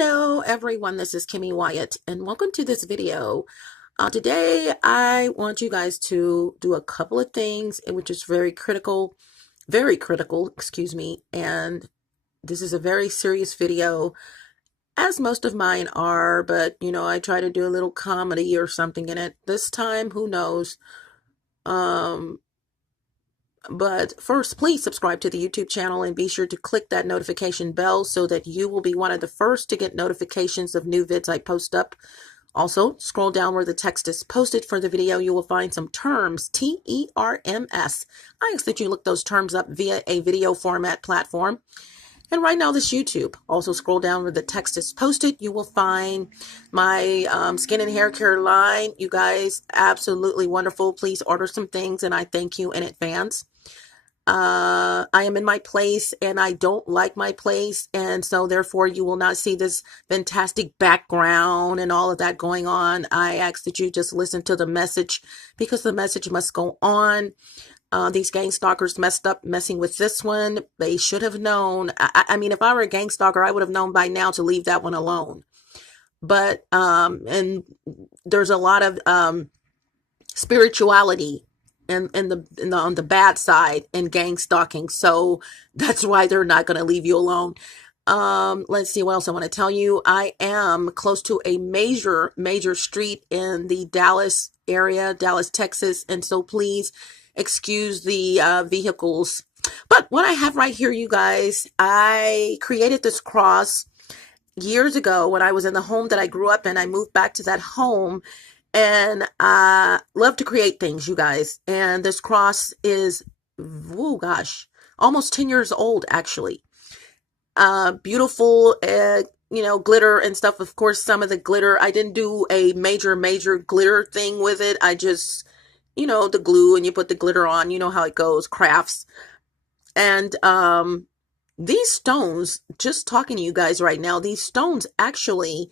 Hello everyone, this is Kimmy Wyatt and welcome to this video. Today I want you guys to do a couple of things which is very critical, excuse me, and this is a very serious video as most of mine are, but you know, I try to do a little comedy or something in it. This time, who knows? But first, please subscribe to the YouTube channel and be sure to click that notification bell so that you will be one of the first to get notifications of new vids I post up. Also, scroll down where the text is posted for the video. You will find some terms, T-E-R-M-S. I ask that you look those terms up via a video format platform. And right now, this YouTube. Also, scroll down where the text is posted. You will find my skin and hair care line. You guys, absolutely wonderful. Please order some things, and I thank you in advance. I am in my place and I don't like my place, and so therefore you will not see this fantastic background and all of that going on. I ask that you just listen to the message because the message must go on. These gang stalkers messed up messing with this one. They should have known. I mean, if I were a gang stalker, I would have known by now to leave that one alone. But and there's a lot of spirituality on the bad side in gang stalking, so that's why they're not going to leave you alone. Let's see what else I want to tell you. I am close to a major street in the Dallas area, Dallas, Texas, and so please excuse the vehicles. But what I have right here, you guys, I created this cross years ago when I was in the home that I grew up in. I moved back to that home. And I love to create things, you guys. And this cross is, oh gosh, almost 10 years old, actually. Beautiful, you know, glitter and stuff. Of course, some of the glitter, I didn't do a major glitter thing with it. I just, you know, the glue and you put the glitter on, you know how it goes, crafts. And these stones, just talking to you guys right now, these stones actually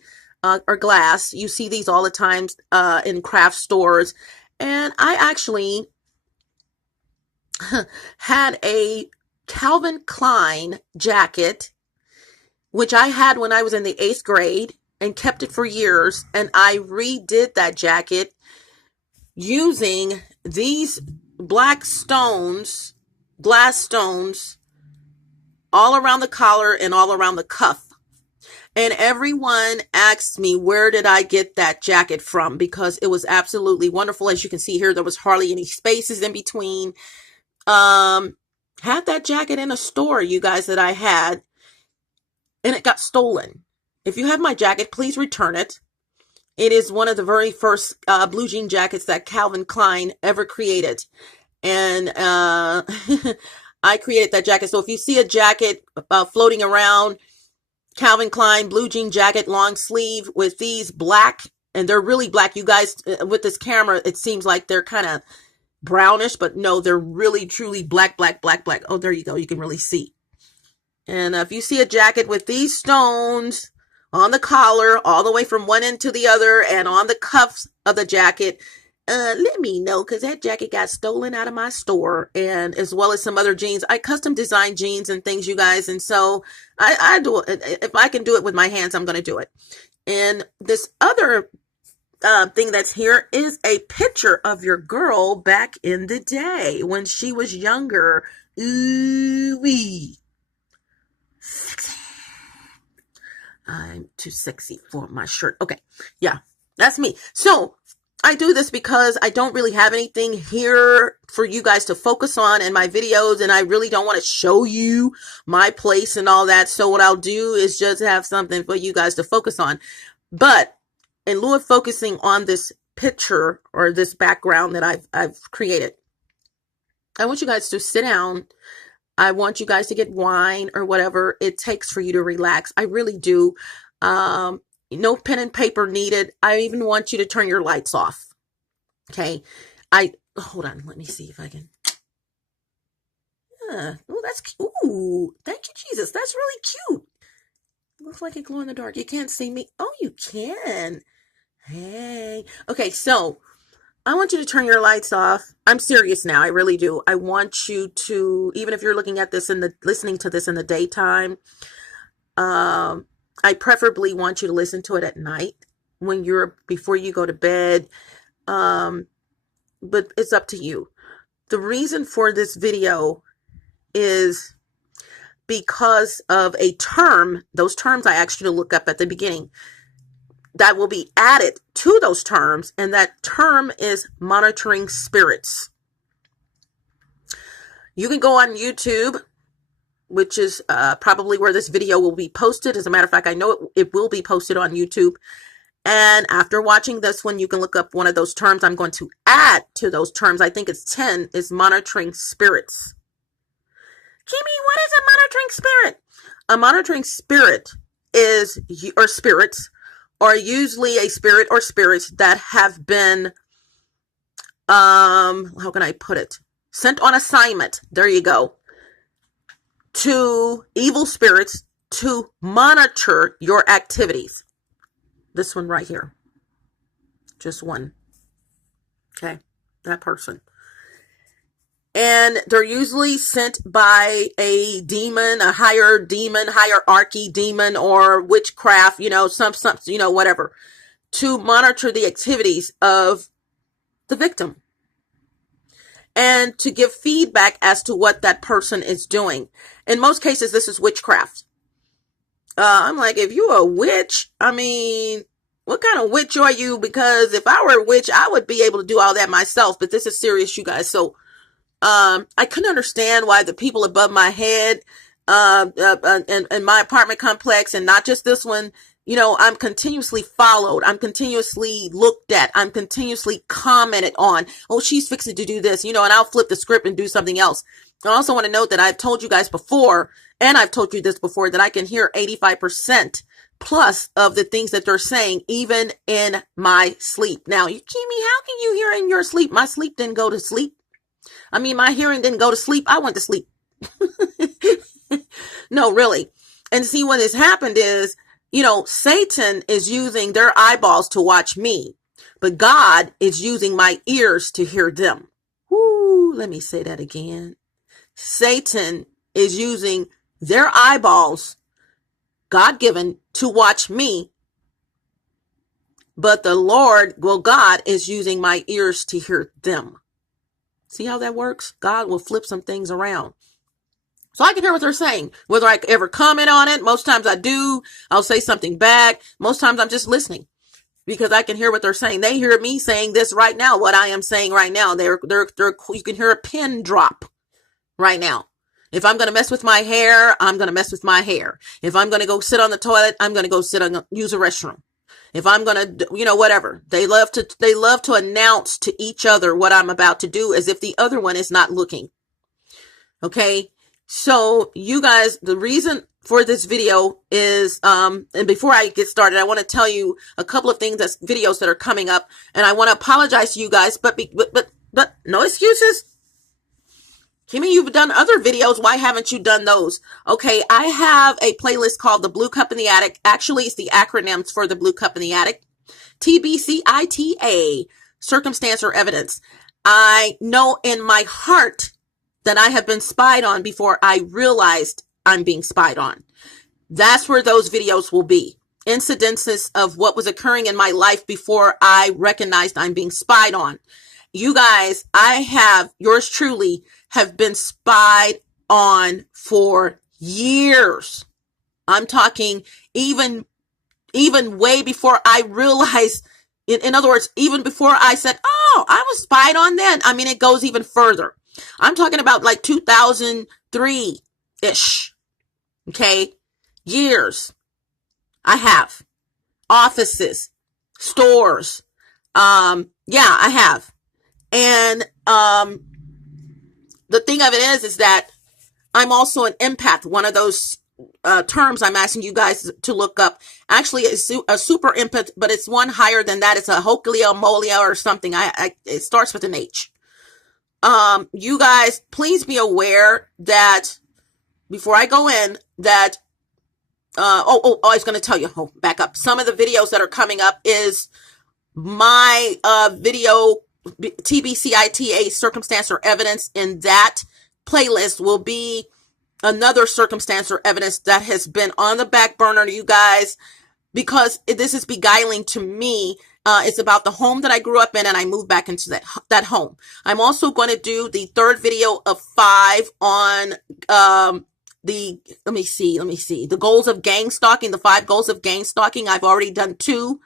or glass. You see these all the time in craft stores. And I actually had a Calvin Klein jacket, which I had when I was in the 8th grade and kept it for years. And I redid that jacket using these black stones, glass stones, all around the collar and all around the cuff. And everyone asks me, where did I get that jacket from? Because it was absolutely wonderful. As you can see here, there was hardly any spaces in between. Had that jacket in a store, you guys, that I had, and it got stolen. If you have my jacket, please return it. It is one of the very first blue jean jackets that Calvin Klein ever created. And I created that jacket. So if you see a jacket floating around, Calvin Klein blue jean jacket, long sleeve with these black, and they're really black. You guys, with this camera, it seems like they're kind of brownish, but no, they're really, truly black. Oh, there you go. You can really see. And if you see a jacket with these stones on the collar, all the way from one end to the other, and on the cuffs of the jacket, let me know, because that jacket got stolen out of my store, and as well as some other jeans. I custom design jeans and things, you guys, and so I do it. If I can do it with my hands, I'm going to do it. And this other thing that's here is a picture of your girl back in the day when she was younger. Ooh-wee. Sexy. I'm too sexy for my shirt. Okay, yeah, that's me. So I do this because I don't really have anything here for you guys to focus on in my videos, and I really don't want to show you my place and all that. So what I'll do is just have something for you guys to focus on. But in lieu of focusing on this picture or this background that I've created, I want you guys to sit down. I want you guys to get wine or whatever it takes for you to relax. I really do. No pen and paper needed. I even want you to turn your lights off. Okay. Hold on. Let me see if I can. Oh, that's cute. Ooh, thank you, Jesus. That's really cute. Looks like it glow in the dark. You can't see me. Oh, you can. Hey. Okay. So I want you to turn your lights off. I'm serious now. I really do. I want you to, even if you're looking at this listening to this in the daytime, I preferably want you to listen to it at night before you go to bed. But it's up to you. The reason for this video is because of a term, those terms I asked you to look up at the beginning, that will be added to those terms, and that term is monitoring spirits. You can go on YouTube, which is probably where this video will be posted. As a matter of fact, I know it will be posted on YouTube. And after watching this one, you can look up one of those terms I'm going to add to those terms. I think it's 10, is monitoring spirits. Kimmy, what is a monitoring spirit? A monitoring spirit spirits are usually a spirit or spirits that have been, how can I put it? Sent on assignment. There you go. To evil spirits to monitor your activities. This one right here. Just one. Okay. That person. And they're usually sent by a demon, a hierarchy demon, or witchcraft, some, whatever, to monitor the activities of the victim and to give feedback as to what that person is doing. In most cases, this is witchcraft. I'm like, if you're a witch, I mean, what kind of witch are you? Because if I were a witch, I would be able to do all that myself. But this is serious, you guys. So I couldn't understand why the people above my head, in my apartment complex, and not just this one, I'm continuously followed. I'm continuously looked at. I'm continuously commented on. Oh, she's fixing to do this, and I'll flip the script and do something else. I also want to note that I've told you guys before, and I've told you this before, that I can hear 85% plus of the things that they're saying, even in my sleep. Now, Kimmy, how can you hear in your sleep? My sleep didn't go to sleep. I mean, my hearing didn't go to sleep. I went to sleep. No, really. And see, what has happened is, Satan is using their eyeballs to watch me, but God is using my ears to hear them. Woo, let me say that again. Satan is using their eyeballs, God-given, to watch me, but God is using my ears to hear them. See how that works? God will flip some things around. So I can hear what they're saying. Whether I ever comment on it, most times I do. I'll say something back. Most times I'm just listening because I can hear what they're saying. They hear me saying this right now, what I am saying right now. You can hear a pin drop right now. If I'm going to mess with my hair, I'm going to mess with my hair. If I'm going to go sit on the toilet, I'm going to go use a restroom. If I'm going to, whatever. They love to announce to each other what I'm about to do as if the other one is not looking. Okay. So you guys, the reason for this video is, and before I get started, I want to tell you a couple of videos that are coming up, and I want to apologize to you guys, but no excuses. Kimmy, you've done other videos. Why haven't you done those? Okay, I have a playlist called The Blue Cup in the Attic. Actually, it's the acronyms for The Blue Cup in the Attic. TBCITA, circumstance or evidence. I know in my heart that I have been spied on before I realized I'm being spied on. That's where those videos will be. Incidences of what was occurring in my life before I recognized I'm being spied on. You guys, yours truly, have been spied on for years. I'm talking even way before I realized, in other words, even before I said, oh, I was spied on then. I mean, it goes even further. I'm talking about like 2003-ish. Okay. Years. I have. Offices. Stores. Yeah, I have. And, the thing of it is that I'm also an empath. One of those terms I'm asking you guys to look up actually is a super empath, but it's one higher than that. It's a hoculia or something. It starts with an H. You guys, please be aware that before I go in that, I was going to tell you, back up. Some of the videos that are coming up is my video TBCITA, circumstance or evidence. In that playlist will be another circumstance or evidence that has been on the back burner, you guys, because this is beguiling to me. It's about the home that I grew up in, and I moved back into that home. I'm also going to do the third video of 5 on let me see, the goals of gang stalking, the 5 goals of gang stalking. I've already done 2.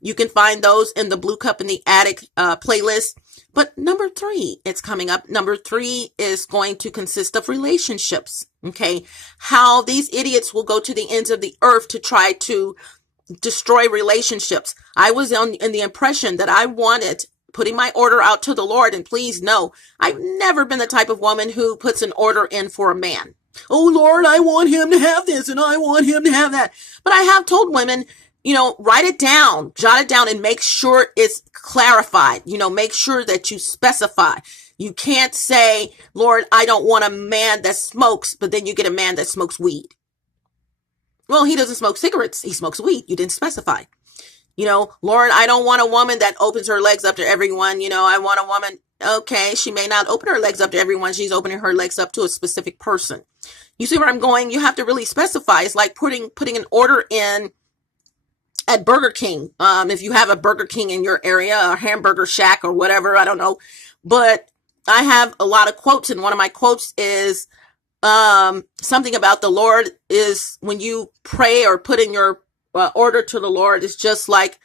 You can find those in the Blue Cup in the Attic playlist. But number 3, it's coming up. Number 3 is going to consist of relationships. Okay. How these idiots will go to the ends of the earth to try to destroy relationships. I was in the impression that I wanted putting my order out to the Lord. And please know, I've never been the type of woman who puts an order in for a man. Oh, Lord, I want him to have this and I want him to have that. But I have told women, write it down, jot it down, and make sure it's clarified. Make sure that you specify. You can't say, Lord, I don't want a man that smokes, but then you get a man that smokes weed. Well, he doesn't smoke cigarettes. He smokes weed. You didn't specify. Lord, I don't want a woman that opens her legs up to everyone. I want a woman. Okay, she may not open her legs up to everyone. She's opening her legs up to a specific person. You see where I'm going? You have to really specify. It's like putting an order in at Burger King. If you have a Burger King in your area, a hamburger shack or whatever, I don't know. But I have a lot of quotes, and one of my quotes is something about the Lord is when you pray or put in your order to the Lord, it's just like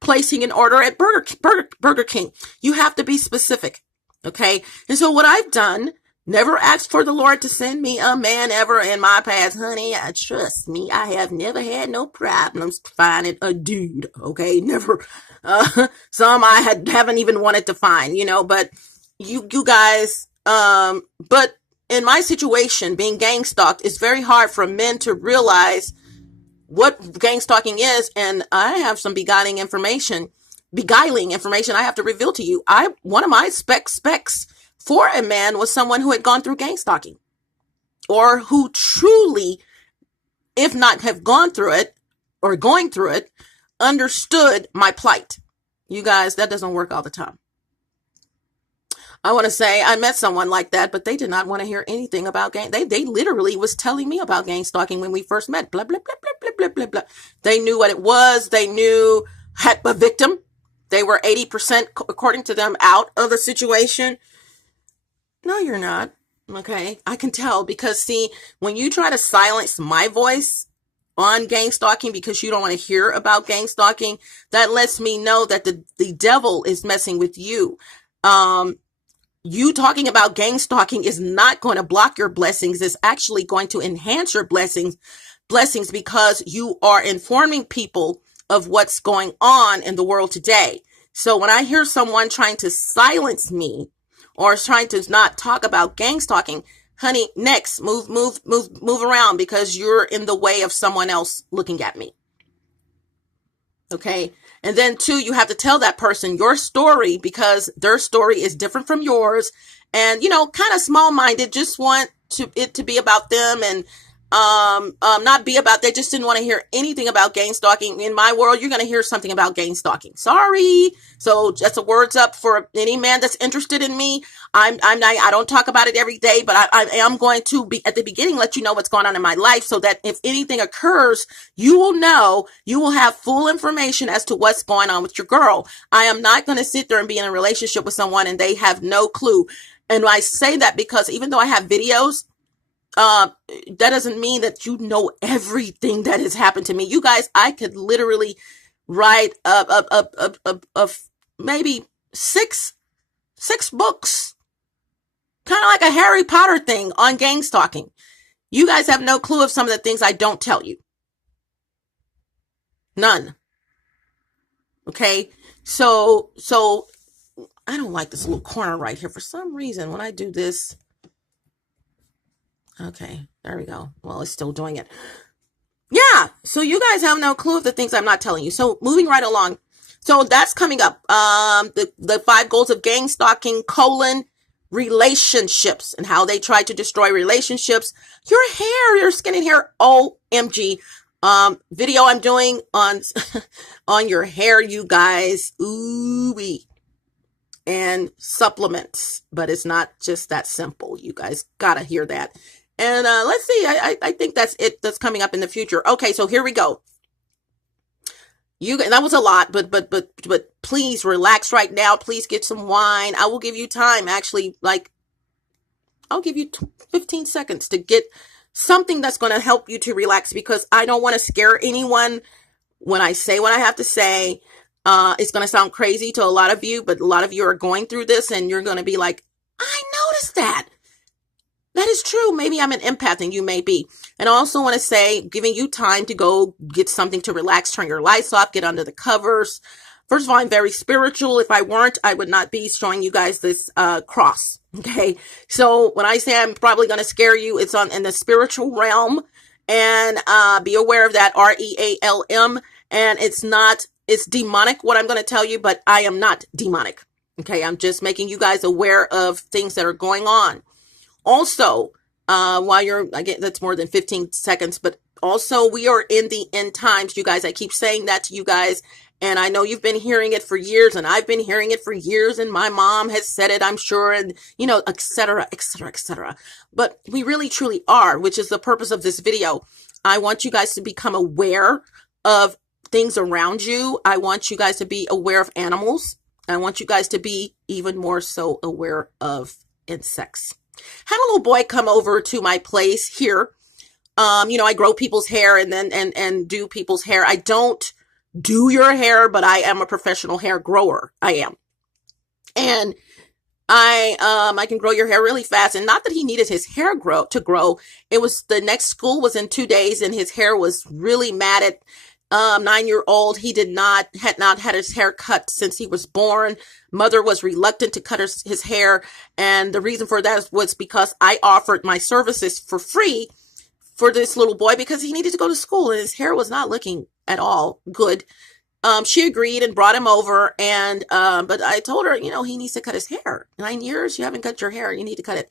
placing an order at Burger King. You have to be specific. Okay. And so what I've done, never asked for the Lord to send me a man ever in my past, honey. Trust me, I have never had no problems finding a dude. Okay. Never. Some I haven't even wanted to find, but you guys, but in my situation, being gang stalked, it's very hard for men to realize what gang stalking is. And I have some beguiling information I have to reveal to you. One of my specs for a man was someone who had gone through gang stalking, or who truly, if not have gone through it or going through it, understood my plight. You guys, that doesn't work all the time. I want to say I met someone like that, but they did not want to hear anything about gang. They literally was telling me about gang stalking when we first met. Blah, blah, blah, blah, blah, blah, blah. They knew what it was. They knew had a victim. They were 80%, according to them, out of the situation. No, you're not. Okay. I can tell, because see, when you try to silence my voice on gang stalking because you don't want to hear about gang stalking, that lets me know that the devil is messing with you. You talking about gang stalking is not going to block your blessings. It's actually going to enhance your blessings because you are informing people of what's going on in the world today. So when I hear someone trying to silence me or trying to not talk about gang stalking, honey, next, move around, because you're in the way of someone else looking at me. Okay. And then 2, you have to tell that person your story, because their story is different from yours, and, kind of small-minded, just want it to be about them, and not be about, they just didn't want to hear anything about gang stalking. In my world, you're going to hear something about gang stalking. Sorry. So that's a words up for any man that's interested in me. I don't talk about it every day, but I am going to be at the beginning, let you know what's going on in my life, so that if anything occurs, you will have full information as to what's going on with your girl. I am not going to sit there and be in a relationship with someone and they have no clue. And I say that because even though I have videos, that doesn't mean that you know everything that has happened to me. You guys, I could literally write maybe six books, kind of like a Harry Potter thing on gang stalking. You guys have no clue of some of the things I don't tell you. None. Okay. So I don't like this little corner right here. For some reason, when I do this, okay, there we go. Well, it's still doing it. Yeah. So you guys have no clue of the things I'm not telling you. So moving right along. So that's coming up. The 5 goals of gang stalking, relationships, and how they try to destroy relationships. Your hair, your skin and hair. OMG. Video I'm doing on, on your hair, you guys. Ooh-wee. And supplements. But it's not just that simple. You guys gotta hear that. And let's see, I think that's it that's coming up in the future. Okay, so here we go. That was a lot, but please relax right now. Please get some wine. I will give you time, actually, like, I'll give you 15 seconds to get something that's going to help you to relax, because I don't want to scare anyone when I say what I have to say. It's going to sound crazy to a lot of you, but a lot of you are going through this and you're going to be like, I noticed that. That is true. Maybe I'm an empath and you may be. And I also want to say, giving you time to go get something to relax, turn your lights off, get under the covers. First of all, I'm very spiritual. If I weren't, I would not be showing you guys this cross. Okay. So when I say I'm probably going to scare you, it's in the spiritual realm. And be aware of that, REALM. And it's demonic what I'm going to tell you, but I am not demonic. Okay. I'm just making you guys aware of things that are going on. Also, that's more than 15 seconds, but also we are in the end times, you guys. I keep saying that to you guys, and I know you've been hearing it for years, and I've been hearing it for years, and my mom has said it, I'm sure, and, et cetera, et cetera, et cetera. But we really, truly are, which is the purpose of this video. I want you guys to become aware of things around you. I want you guys to be aware of animals. I want you guys to be even more so aware of insects. Had a little boy come over to my place here. I grow people's hair and do people's hair. I don't do your hair, but I am a professional hair grower. I am. And I can grow your hair really fast. And not that he needed his hair to grow. It was the next school was in 2 days and his hair was really matted. 9-year-old. He had not had his hair cut since he was born. Mother was reluctant to cut his hair. And the reason for that was because I offered my services for free for this little boy because he needed to go to school and his hair was not looking at all good. She agreed and brought him over. And, but I told her, he needs to cut his hair. 9 years, you haven't cut your hair. You need to cut it.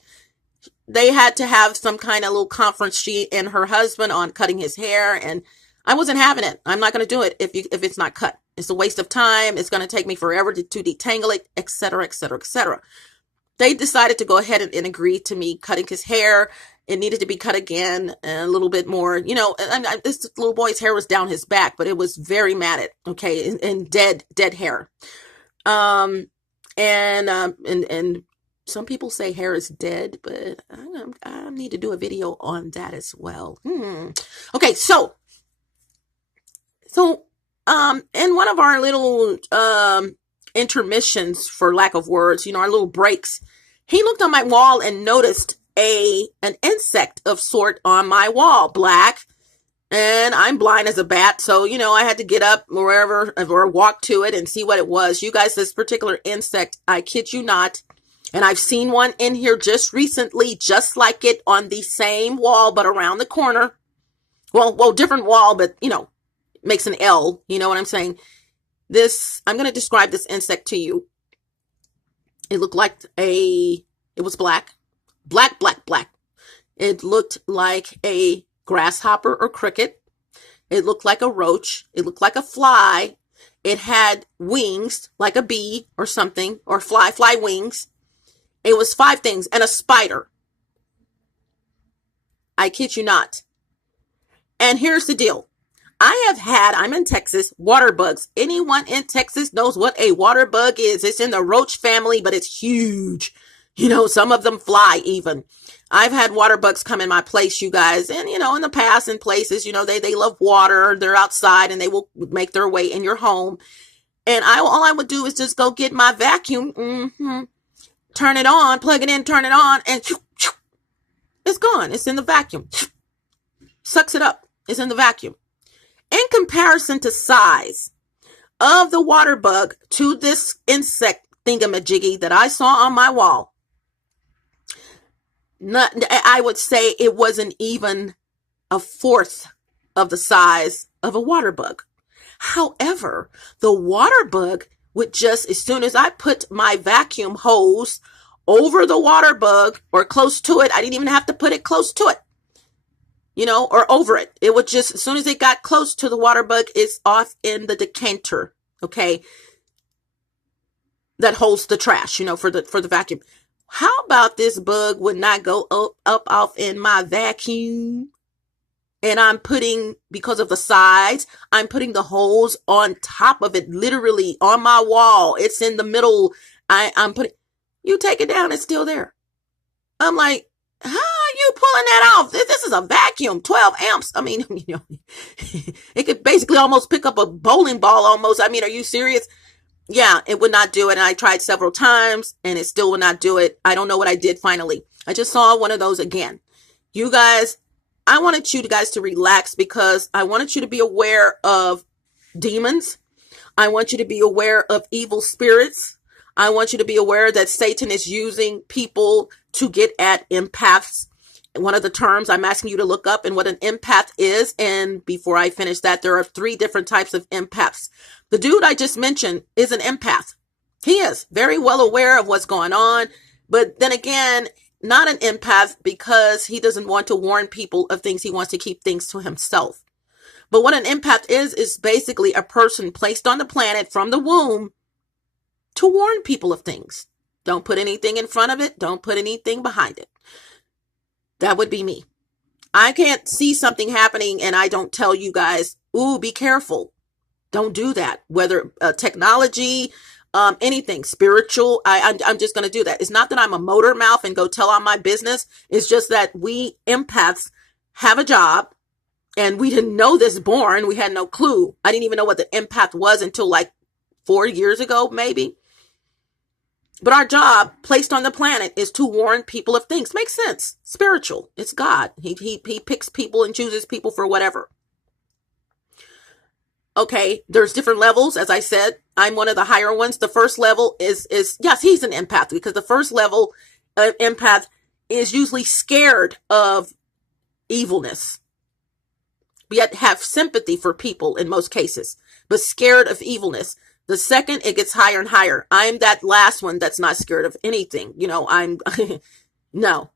They had to have some kind of little conference, she and her husband, on cutting his hair, and I wasn't having it. I'm not going to do it if it's not cut. It's a waste of time. It's going to take me forever to detangle it, et cetera, et cetera, et cetera. They decided to go ahead and agree to me cutting his hair. It needed to be cut again a little bit more. This little boy's hair was down his back, but it was very matted, okay, and dead hair. And some people say hair is dead, but I need to do a video on that as well. Okay, so in one of our little intermissions, for lack of words, our little breaks, he looked on my wall and noticed an insect of sort on my wall, black, and I'm blind as a bat, so I had to get up wherever or walk to it and see what it was. You guys, this particular insect, I kid you not, and I've seen one in here just recently, just like it, on the same wall but around the corner. Well, different wall, but makes an L, you know what I'm saying? I'm going to describe this insect to you. It looked like it was black. It looked like a grasshopper or cricket. It looked like a roach. It looked like a fly. It had wings like a bee or something, or fly wings. It was 5 things, and a spider. I kid you not. And here's the deal. I'm in Texas, water bugs. Anyone in Texas knows what a water bug is. It's in the roach family, but it's huge. Some of them fly even. I've had water bugs come in my place, you guys. And, in the past, in places, they love water. They're outside and they will make their way in your home. And all I would do is just go get my vacuum, turn it on, plug it in, turn it on, and it's gone. It's in the vacuum. Sucks it up. It's in the vacuum. In comparison to size of the water bug to this insect thingamajiggy that I saw on my wall, I would say it wasn't even a fourth of the size of a water bug. However, the water bug would just, as soon as I put my vacuum hose over the water bug or close to it, I didn't even have to put it close to it. Or over it. It would just, as soon as it got close to the water bug, it's off in the decanter, okay, that holds the trash, for the vacuum. How about this bug would not go up off in my vacuum? And I'm putting, because of the sides, I'm putting the hose on top of it, literally on my wall. It's in the middle. I'm putting, you take it down, it's still there. I'm like, how are you pulling that off? This is a vacuum, 12 amps. I mean, it could basically almost pick up a bowling ball almost. I mean, are you serious? Yeah, it would not do it. And I tried several times and it still would not do it. I don't know what I did finally. I just saw one of those again. You guys, I wanted you guys to relax because I wanted you to be aware of demons. I want you to be aware of evil spirits. I want you to be aware that Satan is using people to get at empaths. One of the terms I'm asking you to look up and what an empath is. And before I finish that, there are 3 different types of empaths. The dude I just mentioned is an empath. He is very well aware of what's going on. But then again, not an empath because he doesn't want to warn people of things. He wants to keep things to himself. But what an empath is basically a person placed on the planet from the womb to warn people of things. Don't put anything in front of it. Don't put anything behind it. That would be me. I can't see something happening and I don't tell you guys, ooh, be careful. Don't do that. Whether technology, anything spiritual, I'm just going to do that. It's not that I'm a motor mouth and go tell on my business. It's just that we empaths have a job and we didn't know this born. We had no clue. I didn't even know what the empath was until like 4 years ago, maybe. But our job placed on the planet is to warn people of things. Makes sense. Spiritual. It's God. He picks people and chooses people for whatever. Okay, there's different levels. As I said, I'm one of the higher ones. The first level is yes, he's an empath because the first level empath is usually scared of evilness. Yet have sympathy for people in most cases, but scared of evilness. The second, it gets higher and higher. I'm that last one that's not scared of anything. I'm no.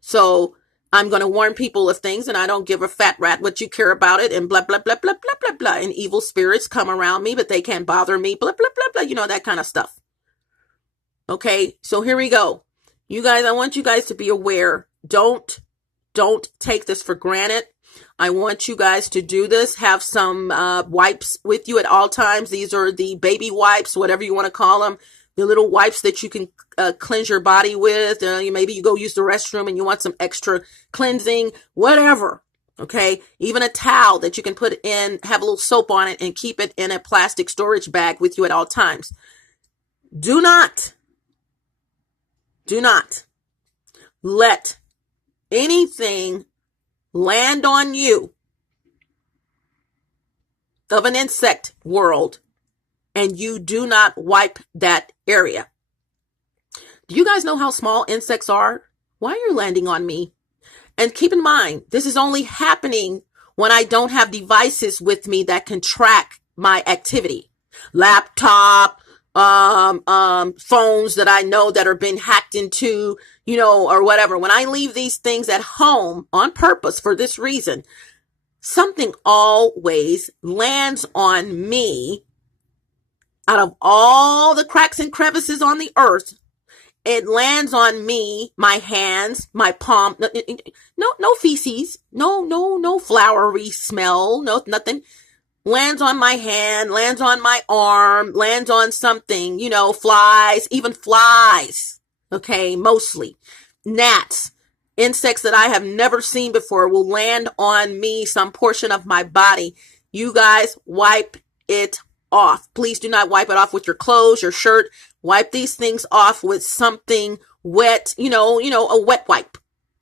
So I'm going to warn people of things and I don't give a fat rat what you care about it and blah, blah, blah, blah, blah, blah, blah. And evil spirits come around me, but they can't bother me, blah, blah, blah, blah. That kind of stuff. Okay. So here we go. You guys, I want you guys to be aware. Don't take this for granted. I want you guys to do this. Have some wipes with you at all times. These are the baby wipes, whatever you want to call them. The little wipes that you can cleanse your body with. Maybe you go use the restroom and you want some extra cleansing, whatever. Okay. Even a towel that you can put in, have a little soap on it and keep it in a plastic storage bag with you at all times. Do not let anything land on you of an insect world and you do not wipe that area. Do you guys know how small insects are? Why are you landing on me? And keep in mind, this is only happening when I don't have devices with me that can track my activity. Laptop, phones that I know that are being hacked into, or whatever. When I leave these things at home on purpose for this reason, something always lands on me. Out of all the cracks and crevices on the earth, it lands on me, my hands, my palm. No feces, no flowery smell, no nothing. Lands on my hand, lands on my arm, lands on something, flies, even flies. Okay, mostly. Gnats, insects that I have never seen before will land on me, some portion of my body. You guys wipe it off. Please do not wipe it off with your clothes, your shirt. Wipe these things off with something wet, a wet wipe.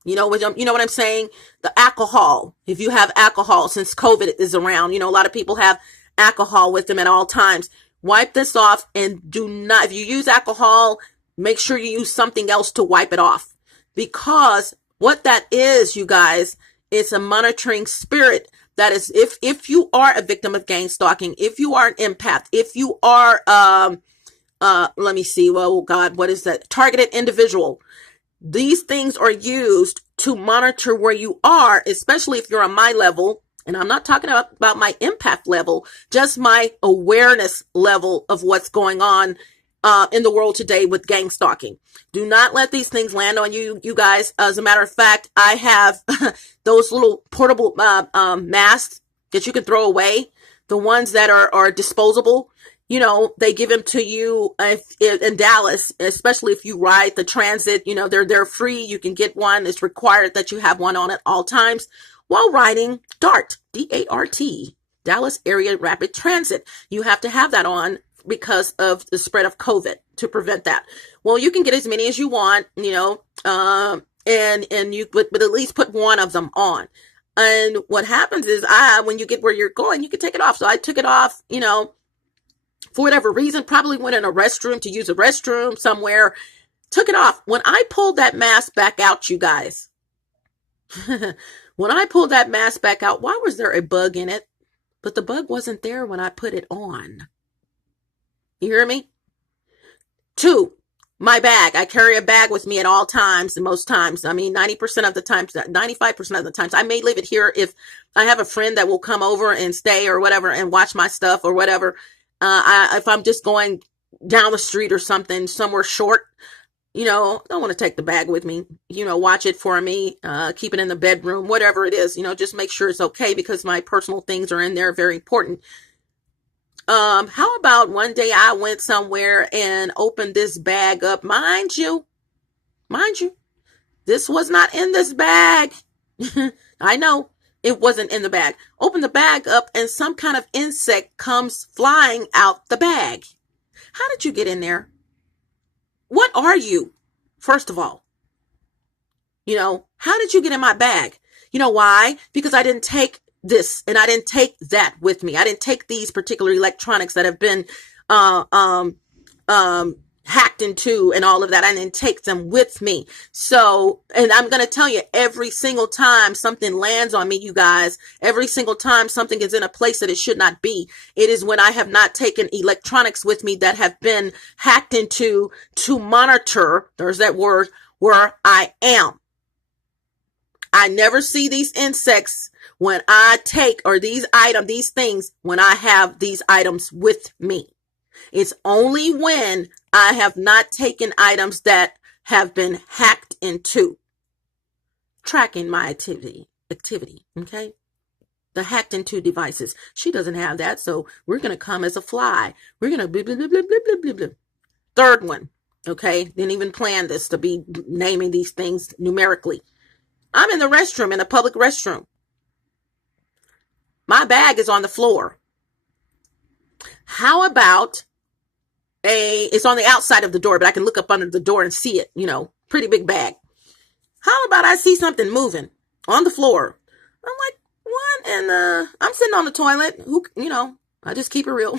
You know what I'm saying? The alcohol. If you have alcohol, since COVID is around, a lot of people have alcohol with them at all times. Wipe this off and do not, if you use alcohol, make sure you use something else to wipe it off. Because what that is, you guys, it's a monitoring spirit. That is, if you are a victim of gang stalking, if you are an empath, if you are, let me see. Well, God, what is that? Targeted individual. These things are used to monitor where you are, especially if you're on my level. And I'm not talking about my empath level, just my awareness level of what's going on in the world today with gang stalking. Do not let these things land on you, you guys. As a matter of fact, I have those little portable masks that you can throw away, the ones that are disposable. You know, they give them to you in Dallas, especially if you ride the transit. You know, they're free. You can get one. It's required that you have one on at all times while riding DART, D-A-R-T, Dallas Area Rapid Transit. You have to have that on because of the spread of COVID to prevent that. Well, you can get as many as you want, you know, and you but at least put one of them on. And what happens is when you get where you're going, you can take it off. So I took it off, you know, for whatever reason, probably went in a restroom to use a restroom somewhere, took it off. When I pulled that mask back out, you guys, when I pulled that mask back out, why was there a bug in it? But the bug wasn't there when I put it on. You hear me? 2, my bag. I carry a bag with me at all times, and most times. I mean, 90% of the times, 95% of the times. I may leave it here if I have a friend that will come over and stay or whatever and watch my stuff or whatever. If I'm just going down the street or something, somewhere short, you know, I don't want to take the bag with me. You know, watch it for me, keep it in the bedroom, whatever it is. You know, just make sure it's okay because my personal things are in there, very important. How about one day I went somewhere and opened this bag up? Mind you, this was not in this bag. I know it wasn't in the bag. Open the bag up and some kind of insect comes flying out the bag. How did you get in there? What are you? First of all, you know, how did you get in my bag? You know why? Because I didn't take this and I didn't take that with me. I didn't take these particular electronics that have been hacked into and all of that. I didn't take them with me. So, and I'm going to tell you, every single time something lands on me, you guys, every single time something is in a place that it should not be, it is when I have not taken electronics with me that have been hacked into to monitor, there's that word, where I am. I never see these insects when I take, or these things, when I have these items with me. It's only when I have not taken items that have been hacked into. Tracking my activity, okay? The hacked into devices. She doesn't have that, so we're going to come as a fly. We're going to blah, blah, blah, blah, blah, blah, blah. Third one, okay? Didn't even plan this to be naming these things numerically. I'm in the restroom, in a public restroom. My bag is on the floor. How about it's on the outside of the door, but I can look up under the door and see it, you know, pretty big bag. How about I see something moving on the floor? I'm like, what? And I'm sitting on the toilet. You know, I just keep it real.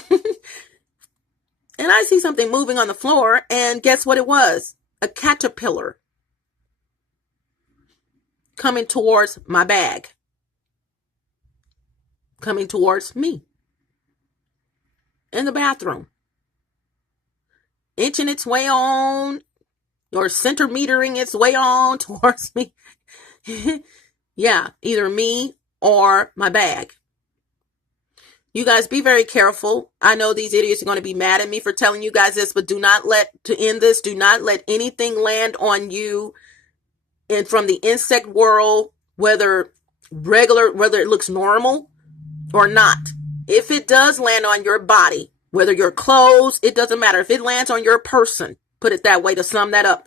And I see something moving on the floor, and guess what it was? A caterpillar coming towards my bag. Coming towards me. In the bathroom. Inching its way on, or centimetering its way on towards me. Yeah, either me or my bag. You guys be very careful. I know these idiots are going to be mad at me for telling you guys this, but do not let anything land on you and from the insect world, whether it looks normal or not. If it does land on your body, whether your clothes, it doesn't matter. If it lands on your person, put it that way to sum that up,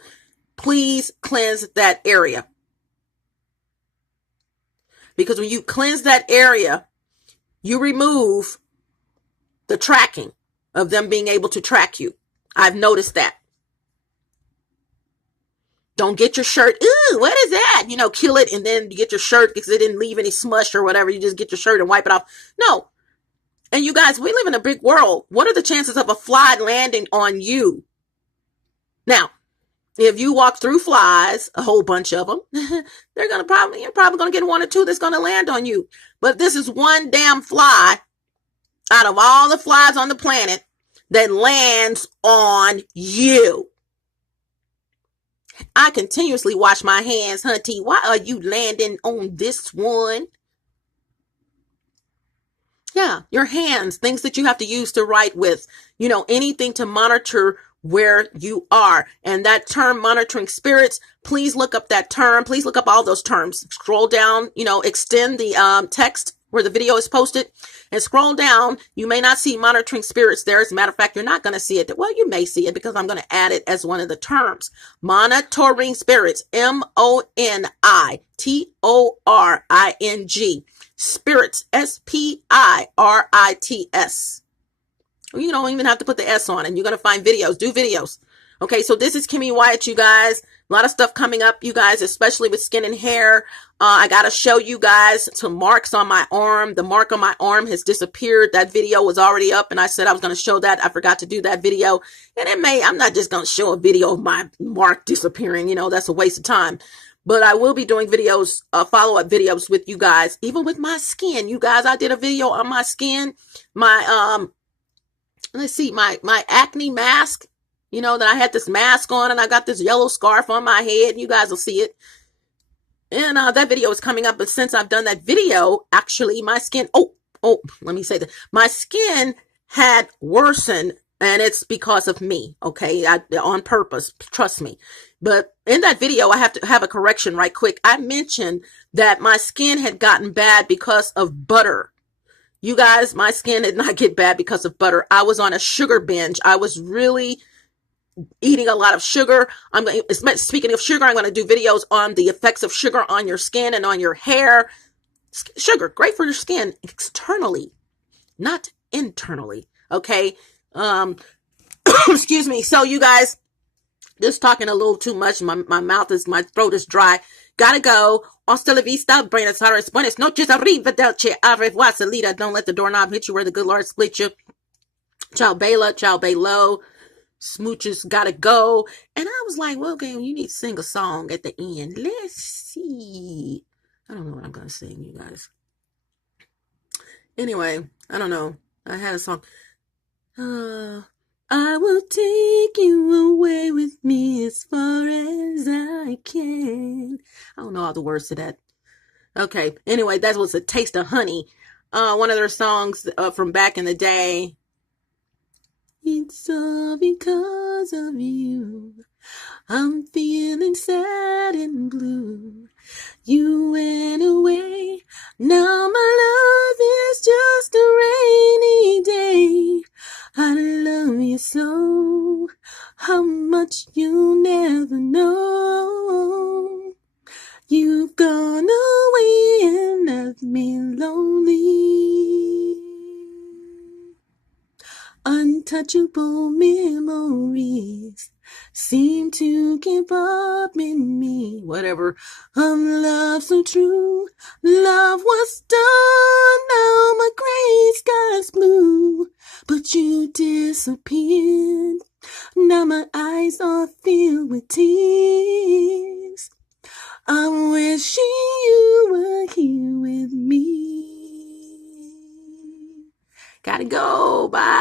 please cleanse that area. Because when you cleanse that area, you remove the tracking of them being able to track you. I've noticed that. Don't get your shirt. Ooh, what is that? You know, kill it and then you get your shirt because it didn't leave any smush or whatever. You just get your shirt and wipe it off. No. And you guys, we live in a big world. What are the chances of a fly landing on you? Now, if you walk through flies, a whole bunch of them, you're probably going to get one or two that's going to land on you. But this is one damn fly out of all the flies on the planet that lands on you. I continuously wash my hands, hunty. Why are you landing on this one? Yeah, your hands, things that you have to use to write with, you know, anything to monitor where you are. And that term, monitoring spirits, please look up that term. Please look up all those terms. Scroll down, extend the text where the video is posted and scroll down. You may not see monitoring spirits there. As a matter of fact, you're not going to see it. Well, you may see it because I'm going to add it as one of the terms. Monitoring spirits, MONITORING. Spirits, SPIRITS. You don't even have to put the S on it. You're going to find videos. Do videos. Okay, so this is Kimmy Wyatt, you guys. A lot of stuff coming up, you guys, especially with skin and hair. I got to show you guys some marks on my arm. The mark on my arm has disappeared. That video was already up, and I said I was going to show that. I forgot to do that video. And I'm not just going to show a video of my mark disappearing. That's a waste of time. But I will be doing videos, follow-up videos with you guys, even with my skin. You guys, I did a video on my skin. Let's see, my acne mask, that I had this mask on and I got this yellow scarf on my head. You guys will see it. And that video is coming up. But since I've done that video, actually my skin, let me say that. My skin had worsened, and it's because of me. Okay. On purpose. Trust me. But in that video, I have to have a correction right quick. I mentioned that my skin had gotten bad because of butter. You guys, my skin did not get bad because of butter. I was on a sugar binge. I was really eating a lot of sugar. Speaking of sugar, I'm going to do videos on the effects of sugar on your skin and on your hair. Sugar, great for your skin externally, not internally. Okay. Excuse me. So you guys, just talking a little too much. My throat is dry. Gotta go. Hasta la vista. Buenas tardes. Buenas noches. Arrivederci. Au revoir, salida. Don't let the doorknob hit you where the good Lord split you. Ciao, Bela. Ciao, Belo. Smooches gotta go. And I was like, well, okay, you need to sing a song at the end. Let's see. I don't know what I'm gonna sing, you guys. Anyway, I don't know. I had a song. I will take you away with me as far as I can. I don't know all the words to that. Okay. Anyway, that was A Taste of Honey. One of their songs from back in the day. It's all because of you. I'm feeling sad and blue. You went away. Now my love is just a rainy day. I love you so. How much you never know. You've gone away and left me lonely. Untouchable memories seem to keep up in me. Whatever. Love so true. Love was done. Now my gray sky's blue. But you disappeared. Now my eyes are filled with tears. I'm wishing you were here with me. Gotta go. Bye.